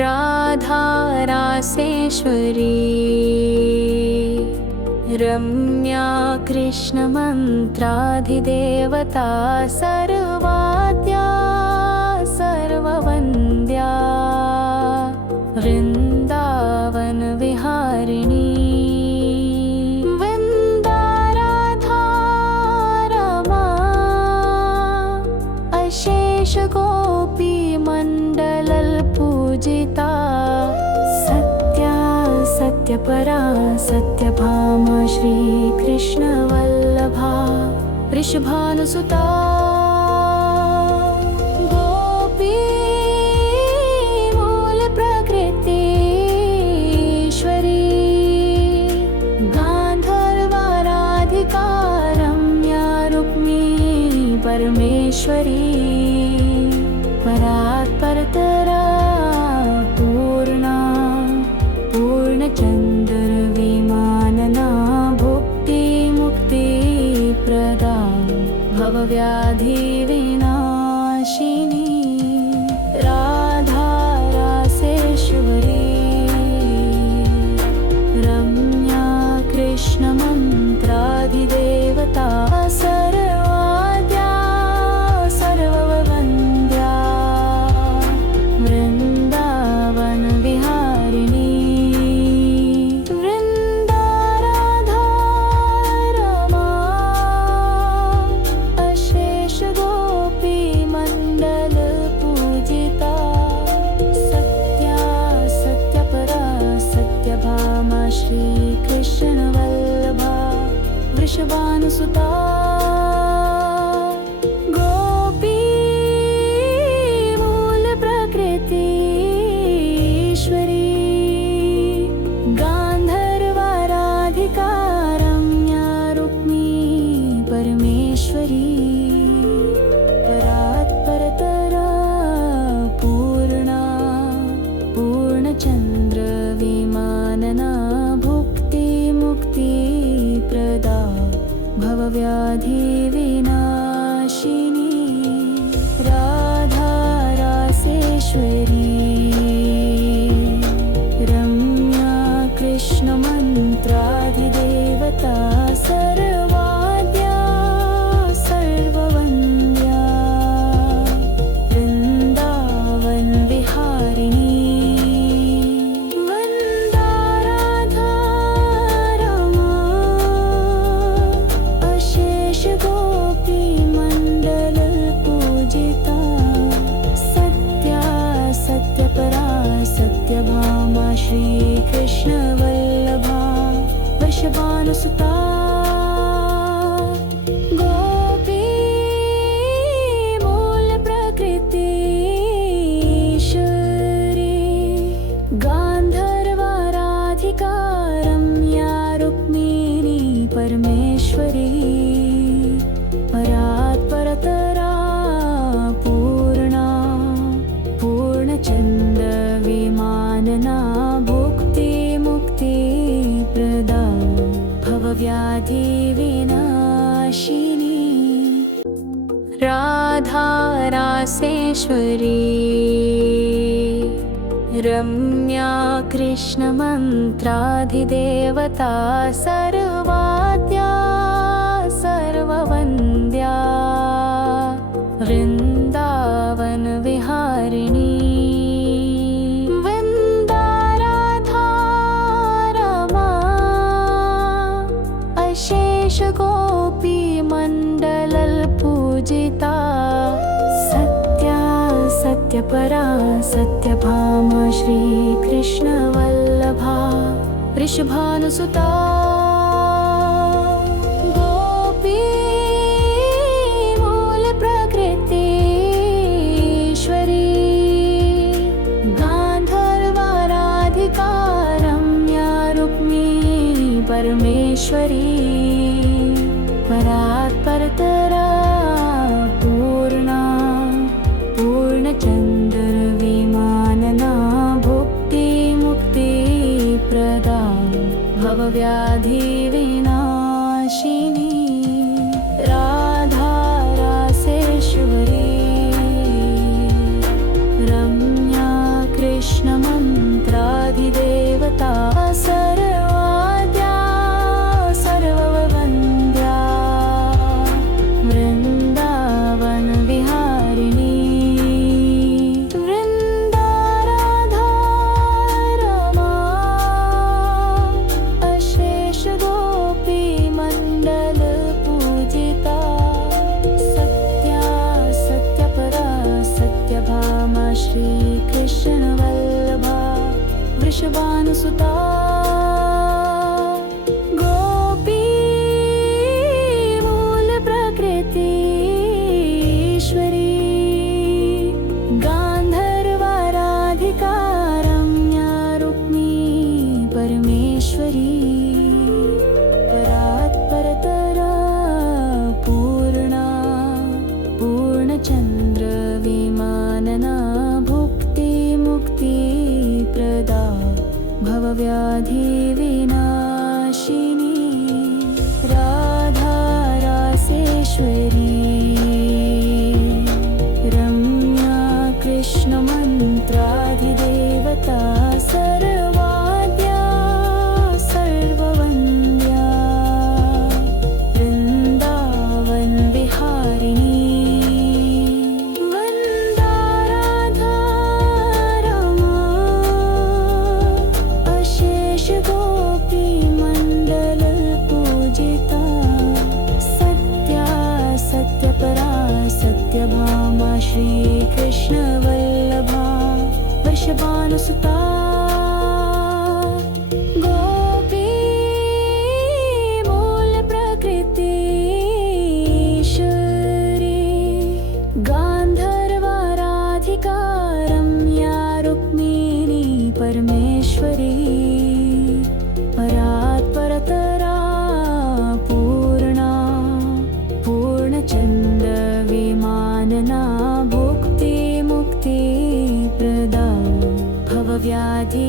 राधा रासेश्वरी रम्या कृष्णमन्त्राधिदेवता सर्वाद्या सर्ववन्द्या वृन्दावन विहारिणी वृन्दा राधा रमा अशेष गोपी मण्डलल पूजिता सत्या सत्यपरा सत्यभामा श्रीकृष्ण वल्लभा वृषभानुसुता गोपी मूल प्रकृतीश्वरी गान्धर्वाराधिका रम्या रुक्मिणी परमेश्वरी परात्परतरा पूर्णा पूर्णचन्द्रविमानना भुक्ति मुक्ति प्रदा भवव्याधिविनाशिनी राधा रासेश्वरी रम्या कृष्णमन्त्राधिदेवता सर्वाद्या सर्ववन्द्या वृन्दावन विहारिणी वृन्दा राधा रमा अशेष गोपी मण्डल पूजिता सत्या सत्यपरा सत्यभामा श्रीकृष्ण वल्लभा वृषभानुसुता गोपी मूल प्रकृतीश्वरी गान्धर्वाराधिका रम्या रुक्मिणी परमेश्वरी परात्परतरा पूर्णा पूर्णचन्द्रविमानना भुक्ति मुक्ति प्रदा भवव्याधिविनाशिनी राधा रासेश्वरी रम्या कृष्णमन्त्राधिदेवता सर्वाद्या सर्ववन्द्या वृन्दावन विहारिणी वन्दा राधा रमा अशेष गोपी मण्डल पूजिता सत्या सत्यपरा सत्यभामा श्रीकृष्ण वल्लभा वृषभानुसुता गोपी मूल प्रकृतीश्वरी गान्धर्वाराधिका रम्या रुक्मिणी परमेश्वरी परात्परतरा पूर्णा पूर्णचन्द्रविमानना भुक्ति मुक्ति प्रदा भवव्याधिविनाशिनी राधा रासेश्वरी रम्या कृष्णमन्त्राधिदेवता सर्वाद्या सर्ववन्द्या वृन्दावन विहारिणी वृन्दा राधा रमा अशेष गोपी मण्डलल पूजिता सत्या सत्यपरा सत्यभामा श्रीकृष्ण वल्लभा वृषभानुसुता गोपी मूल प्रकृतीश्वरी गान्धर्वाराधिका रम्या रुक्मिणी परमेश्वरी परात्परतरा पूर्णा पूर्णचन्द्रविमानना भुक्ति मुक्ति प्रदा भवव्याधिविनाशिनी राधा रासेश्वरी रम्या कृष्णम वृषभानुसुता गोपी मूलप्रकृती ईश्वरी गान्धर्वाराधिका रम्या रुक्मी परमेश्वरी परात्परतरा पूर्णा पूर्णचंद्र विमानना भुक्ति मुक्ति प्रदा भवव्याधि विनाशिनी राधा रासेश्वरी रम्या कृष्ण मंत्राधिदेवता सर्वाद्या सर्ववन्द्या वृन्दावन विहारिणी वन्दा राधा रमा अशेष गोपी मंडल पूजिता सत्या सत्यपरा सत्यभामा श्री कृष्ण वल्लभा वृषभानुसुता गोपी मूलप्रकृती ईश्वरी गान्धर्वाराधिका रम्या रुक्मिणी परमेश्वरी परात्परतरा पूर्णा पूर्णचंद्र विमानना भुक्ति मुक्ति प्रदा भवव्याधि